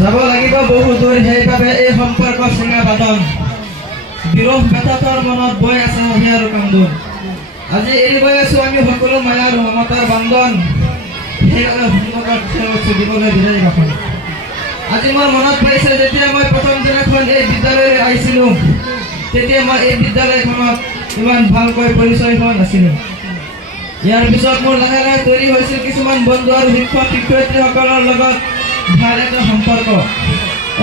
যাব লাগিব বহু দূৰ সেইবাবে এই সম্পৰ্ক চিঙা বাদন বিৰহ বেতাতৰ মনত বৈ আছে হহি আৰু কান্দোন আজি এৰিবই আছো আমি সকলো মায়া আৰু মমতাৰ বান্ধন সেইবাবে সম্পৰ্কত দিবলৈ বিদায় বাখন আজি মোৰ মনত পৰিছে যেতিয়া মই প্ৰথম দিনাখন এই বিদ্যালয়লৈ আহিছিলোঁ তেতিয়া মই এই বিদ্যালয়খনত ইমান ভালকৈ পৰিচয় হোৱা নাছিলোঁ ইয়াৰ পিছত মোৰ লাহে লাহে তৈৰি হৈছিল কিছুমান বন্ধু আৰু শিক্ষক শিক্ষয়িত্ৰীসকলৰ লগত ভাল এটা সম্পৰ্ক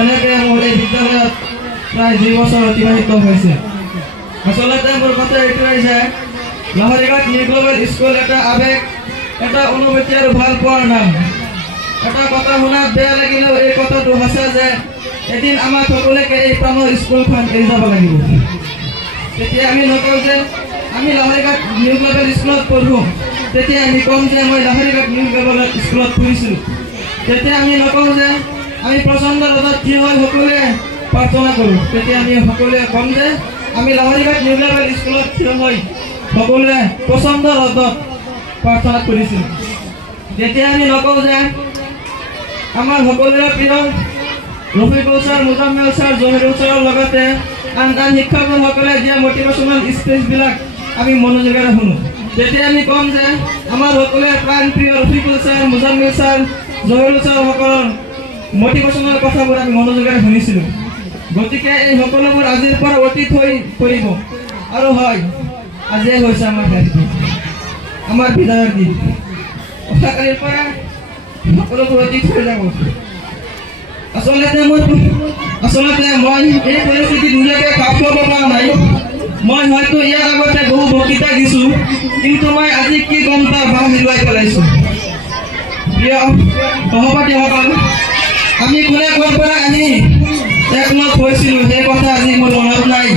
এনেকৈ মোৰ এই বিদ্যালয়ত প্ৰায় 2 বছৰ অতিবাহিত হৈছে আচলতে মোৰ কথা এইটোৱেই যে লাহৰীঘাট নিউ গ্লোবেল স্কুল এটা আবেগ এটা অনুভূতি আৰু ভাল পোৱাৰ নাম এটা কথা শুনাত বেয়া লাগিলেও এই কথাটো সঁচা যে এদিন আমাক সকলোকে এই প্ৰাণৰ স্কুলখন এৰি যাব লাগিব তেতিয়া আমি নকওঁ যে আমি লাহৰীঘাট নিউ গ্লোবেল স্কুলত পঢ়োঁ তেতিয়া আমি কম যে মই লাহৰীঘাট নিউ গ্লোবেল স্কুলত পঢ়িছিলোঁ তেতিয়া আমি নকওঁ যে আমি প্ৰচণ্ড ৰ'দত থিয় হৈ সকলোৱে প্ৰাৰ্থনা কৰোঁ তেতিয়া আমি সকলোৱে কম যে আমি লাহৰীঘাট নিউ গ্লোবেল স্কুলত থিয় হৈ সকলোৱে প্ৰচণ্ড ৰ'দত প্ৰাৰ্থনা কৰিছিলোঁ তেতিয়া আমি নকওঁ যে আমাৰ সকলোৰে প্ৰিয় ৰফিকুল ছাৰ মুজাম্মেল ছাৰ জহিৰুল ছাৰৰ লগতে আন শিক্ষকসকলে দিয়া মটিভেশ্যনেল স্পীচবিলাক আমি মনোযোগেৰে শুনো তেতিয়া আমি কম যে আমাৰ সকলোৰে প্ৰাণ প্ৰিয় ৰফিকুল ছাৰ মুজাম্মেল ছাৰ জহিৰুল ছাৰসকলৰ মটিভেশ্যনেল কথাবোৰ আমি মনোযোগেৰে শুনিছিলোঁ গতিকে এই সকলোবোৰ আজিৰ পৰা অতীত হৈ পৰিব আৰু হয় আজিয়ে হৈছে আমাৰ আমাৰ বিদায়ৰ দিন অহাকালিৰ পৰা সকলোবোৰ অতীত হৈ যাব আচলতে মই এই পৰিস্থিতিত নিজকে খাপ ল'ব পৰা নাই মই হয়তো ইয়াৰ আগতে বহু বক্তৃতা দিছোঁ কিন্তু মই আজি কি গম তাৰ বাহ হেৰুৱাই পেলাইছোঁ প্ৰিয় সহপাঠীসকল আমি কোনে ক'ৰ পৰা আহি একমত হৈছিলোঁ সেই কথা আজি মোৰ মনত নাই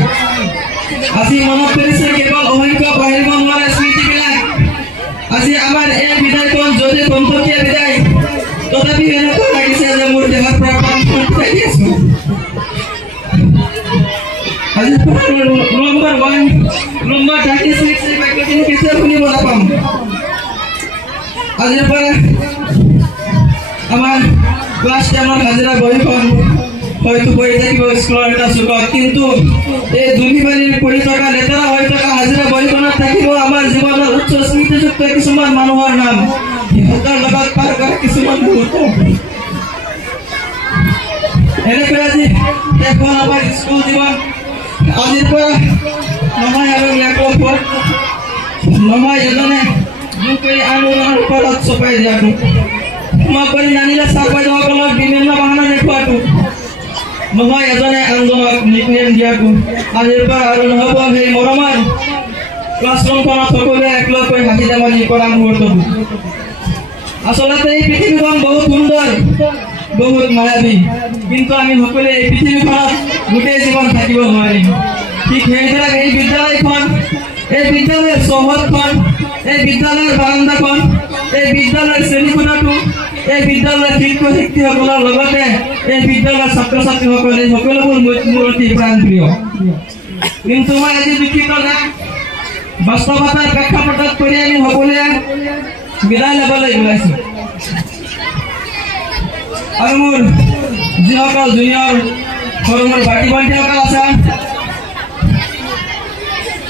আজি মনত পৰিছে কেৱল অসংখ্য পাহৰিব নোৱাৰা স্মৃতিবিলাক আজি আমাৰ এই বিদায়খন যদি কণ্ঠকীয়া বিদায় তথাপি এনেকুৱা লাগিছে যে মোৰ দেহৰ পৰা প্ৰাণখন উঠাই আছোঁ আজিৰ পৰা নম্বৰ 36 এই বাক্যখিনি কেতিয়াও শুনিব নাপাম আজিৰ পৰা আমাৰ ক্লাছ 10ৰ হাজিৰা বহীখন হয়তো পঢ়ি থাকিব স্কুলৰ এটা চুকত কিন্তু এই ধূলিবালিৰ পৰি থকা লেতেৰা হৈ থকা হাজিৰা বহীখনত থাকিব আমাৰ জীৱনৰ উচ্চ স্মৃতিযুক্ত কিছুমান মানুহৰ নাম সিহঁতৰ লগত পাৰ কৰা কিছুমান মুহূৰ্ত এনেকৈ আজি শেষ হ'ল আমাৰ স্কুল জীৱন আজিৰ পৰা নহয় আৰু ইয়াকৰ ওপৰত নহয় এজনে জোৰ কৰি আন্দোলনৰ ওপৰত চপাই দিয়াটো মই কৰি নানিলে ছাৰ বাইদেউসকলক বিভিন্ন বাহানা দেখুৱাটো নহয় এজনে আন্দোলনক নিকনেম দিয়াটো আজিৰ পৰা আৰু নহ'ব সেই মৰমৰ ক্লাছৰুমখনত সকলোৱে একলগ হৈ হাঁহি ধেমালি কৰা মুহূৰ্তটো আচলতে এই পৃথিৱীখন বহুত সুন্দৰ বহুত মায়াবী কিন্তু আমি সকলোৱে এই পৃথিৱীখনত গোটেই জীৱন থাকিব নোৱাৰিম ঠিক সেইদৰে এই বিদ্যালয়খন এই বিদ্যালয়ৰ চৌহদখন এই বিদ্যালয়ৰ বাৰান্দাখন এই বিদ্যালয়ৰ শ্ৰেণীকোঠাটো এই বিদ্যালয়ৰ শিক্ষক শিক্ষয়িত্ৰীসকলৰ লগতে এই বিদ্যালয়ৰ ছাত্ৰ ছাত্ৰীসকলে সকলোবোৰ মোৰ অতি প্ৰাণপ্ৰিয় কিন্তু মই আজি দুখিত যে বাস্তৱতাৰ প্ৰেক্ষাপটত পৰি আমি সকলোৱে বিদায় ল'বলৈ ওলাইছোঁ আৰু মোৰ যিসকল জুনিয়ৰ সৰু সৰু ভাইটি ভণ্টিসকল আছে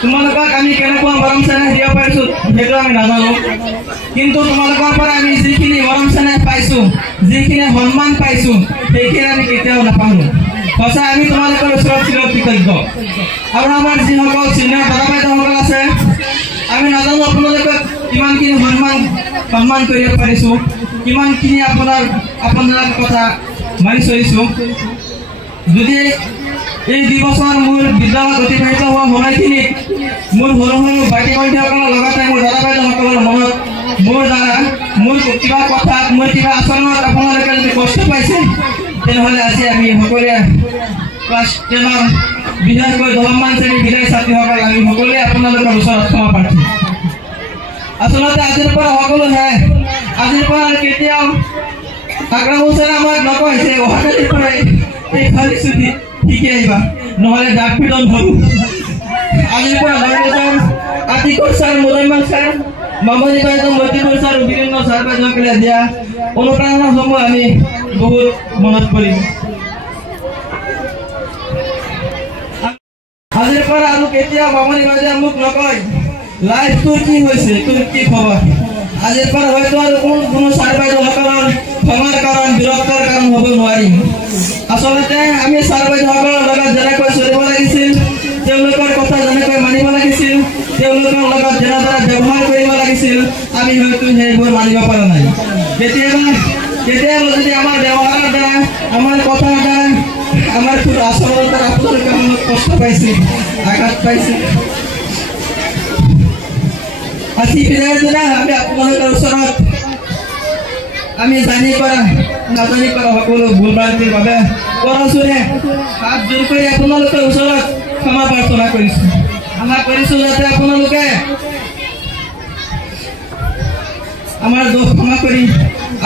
তোমালোকক আমি কেনেকুৱা মৰম চেনেহ দিব পাৰিছোঁ সেইটো আমি নাজানো কিন্তু তোমালোকৰ পৰা আমি যিখিনি মৰম চেনেহ পাইছোঁ যিখিনি সন্মান পাইছোঁ সেইখিনি আমি কেতিয়াও নাপাহৰোঁ সঁচা আমি তোমালোকৰ ওচৰত চিৰকৃতজ্ঞ আৰু আমাৰ যিসকল চিনিয়ৰ দাদা বাইদেউসকল আছে আমি নাজানো আপোনালোকক কিমানখিনি সন্মান কৰিব পাৰিছোঁ কিমানখিনি আপোনাৰ কথা মানি চলিছোঁ যদি এই 2 বছৰ মোৰ বিদ্যালয়ত অতিবাহিত হোৱা সময়খিনিত মোৰ সৰু সৰু ভাইটি ভণ্টিসকলৰ লগতে মোৰ দাদা বাইদেউসকলৰ মনত মোৰ দ্বাৰা মোৰ কিবা কথাত মোৰ কিবা আচৰণত আপোনালোকে যদি কষ্ট পাইছে তেনেহ'লে আজি আমি সকলোৱে ক্লাছ 10ৰ বিশেষকৈ 10মান শ্ৰেণীৰ বিদায় ছাত্ৰীসকল আমি সকলোৱে আপোনালোকৰ ওচৰত ক্ষমা প্ৰাৰ্থী আচলতে আজিৰ পৰা সকলো শেষ আজিৰ পৰা কেতিয়াও আগ্ৰামোচনে আমাক নকয় যে অহাকালিৰ পৰাই এই খালী ছুটী শিকি আহিবা নহ'লে ডাক পিটন হ'ব আজিৰ পৰা আতিকুৰ ছাৰ মুজাম্মেল ছাৰ মামনি বাইদেউ মতিকুৰ ছাৰ বিভিন্ন ছাৰ বাইদেউসকলে দিয়া অনুপ্ৰেৰণাসমূহ আমি বহুত মনত পৰিব আজিৰ পৰা আৰু কেতিয়া বামনি বাজে মোক নকয় লাইফ তোৰ কি হৈছে তোৰ কি খবৰ আজিৰ পৰা হয়তো আৰু কোনো ছাৰ বাইদেউসকলৰ ক্ষমাৰ কাৰণ বিৰক্তৰ কাৰণ হ'ব নোৱাৰিম আচলতে আমি ছাৰ বাইদেউসকলৰ লগত যেনেকৈ চলিব লাগিছিল তেওঁলোকৰ কথা যেনেকৈ মানিব লাগিছিল তেওঁলোকৰ লগত যেনেদৰে ব্যৱহাৰ কৰিব লাগিছিল আমি হয়তো সেইবোৰ মানিব পৰা নাই কেতিয়াবা যদি আমাৰ ব্যৱহাৰৰ দ্বাৰা আমাৰ কথাৰ দ্বাৰা আমাৰ আচৰণৰ দ্বাৰা আপোনালোকে মনত কষ্ট পাইছিল আঘাত পাইছিল আজি বিদায়ৰ দিনা আমি আপোনালোকৰ ওচৰত আমি জানি কৰা নাজানি কৰা সকলো ভুল ভ্ৰান্তিৰ বাবে কৰচোৰে হাত জোৰ কৰি আপোনালোকৰ ওচৰত ক্ষমা প্ৰাৰ্থনা কৰিছোঁ আশা কৰিছোঁ যাতে আপোনালোকে আমাৰ দোষ ক্ষমা কৰি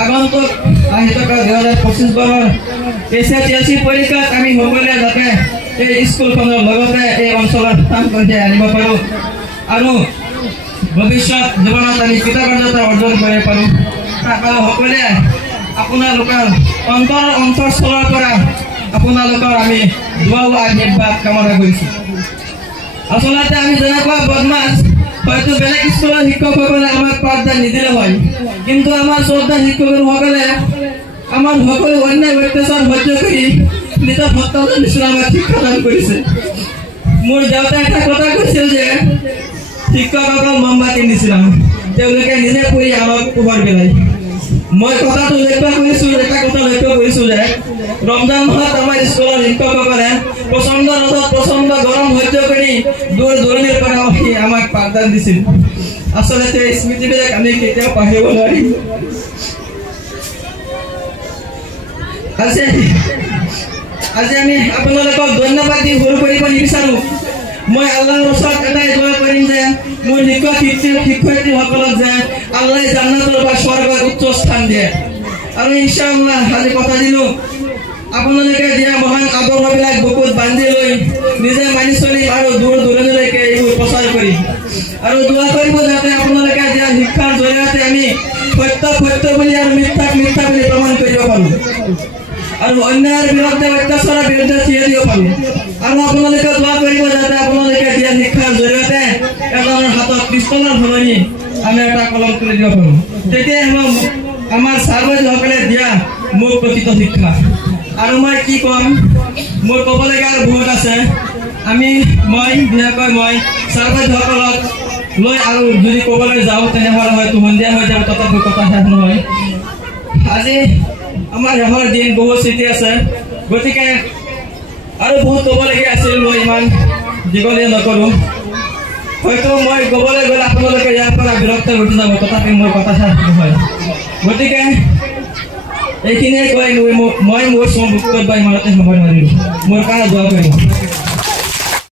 আগন্তুক আহি থকা 2025 বৰ্ষৰ SSLC পৰীক্ষাত আমি সকলোৱে যাতে এই স্কুলখনৰ লগতে এই অঞ্চলৰ স্থান কঢ়িয়াই আনিব পাৰোঁ আৰু ভৱিষ্যত জীৱনত আমি কৃতকাৰ্যতা অৰ্জন কৰিব পাৰোঁ তাক সকলোৱে আপোনালোকৰ অন্তৰস্থলৰ পৰা আপোনালোকৰ আমি দোৱাও আশীৰ্বাদ কামনা কৰিছোঁ আচলতে আমি যেনেকুৱা বদমাছ হয়তো বেলেগ স্কুলৰ শিক্ষকসকলে আমাক পাঠদান নিদিলে হয় কিন্তু আমাৰ শ্ৰদ্ধা শিক্ষকসকলে আমাৰ সকলো অন্যায় অত্যাচাৰ সহ্য কৰি নিজৰ সন্তানৰ নিচিনা আমাক শিক্ষাদান কৰিছে মোৰ দেউতাই এটা কথা কৈছিল যে শিক্ষকসকল মমবাতিৰ নিচিনা তেওঁলোকে নিজে পঢ়ি আমাক পোহৰ বিলায় মই কথাটো লক্ষ্য কৰিছোঁ এটা কথা লক্ষ্য কৰিছোঁ যে ৰমজান মাহত আমাৰ স্কুলৰ শিক্ষকসকলে প্ৰচণ্ড ৰ'দত প্ৰচণ্ড গৰম সহ্য কৰি দূৰ দূৰণিৰ পৰা আহি আমাক পাঠদান দিছিল আচলতে স্মৃতিবিলাক আমি কেতিয়াও পাহৰিব নোৱাৰিম আজি আমি আপোনালোকক ধন্যবাদ দি সৰু কৰিব নিবিচাৰোঁ মই আল্লাহৰ ওচৰত এটাই দোৱা কৰিম যে মোৰ শিক্ষয়িত্ৰীসকলক যে আল্লাহ জান্নাতৰ বা স্বৰ্গৰ উচ্চ স্থান দিয়ে আৰু ইনশাআল্লাহ আজি কথা দিলোঁ আপোনালোকে দিয়া মহান আদৰ্শবিলাক বুকুত বান্ধি লৈ নিজে মানি চলিম আৰু দূৰ দূৰণিলৈকে এইবোৰ প্ৰচাৰ কৰিম আৰু দোৱা কৰিব যাতে আপোনালোকে দিয়া শিক্ষাৰ জৰিয়তে আমি সত্য বুলি আৰু মিথ্যাক মিথ্যা বুলি প্ৰমাণ কৰিব পাৰোঁ আৰু অন্যায়ৰ বিৰুদ্ধে অত্যাচাৰৰ বিৰুদ্ধে থিয় দিব পাৰোঁ আৰু আপোনালোকে দোৱা কৰিব যাতে আপোনালোকে দিয়া শিক্ষাৰ জৰিয়তে এজনৰ হাতত পিস্তলৰ সলনি আমি এটা কলম তুলি দিব পাৰোঁ তেতিয়াই আমাৰ ছাৰ বাইদেউসকলে দিয়া মোক প্ৰকৃত শিক্ষা আৰু মই কি ক'ম মোৰ ক'বলগীয়া আৰু বহুত আছে মই বিশেষকৈ মই ছাৰ বাইদেউসকলক লৈ আৰু যদি ক'বলৈ যাওঁ তেনেহ'লে হয়তো সন্ধিয়া হৈ যাব তথাপি কথা শেষ নহয় আজি আমাৰ শেষৰ দিন বহুত স্মৃতি আছে গতিকে আৰু বহুত ক'বলগীয়া আছিল মই ইমান দীঘলীয়া নকৰোঁ হয়তো মই ক'বলৈ গ'লে আপোনালোকে ইয়াৰ পৰা বিৰক্ত উঠি যাব তথাপি মোৰ কথা শেষ নহয় গতিকে এইখিনিয়ে কৈ মই মোৰ বক্তব্য ইমানতে সময় নোৱাৰিলোঁ মোৰ কাৰণে দোৱা কৰিম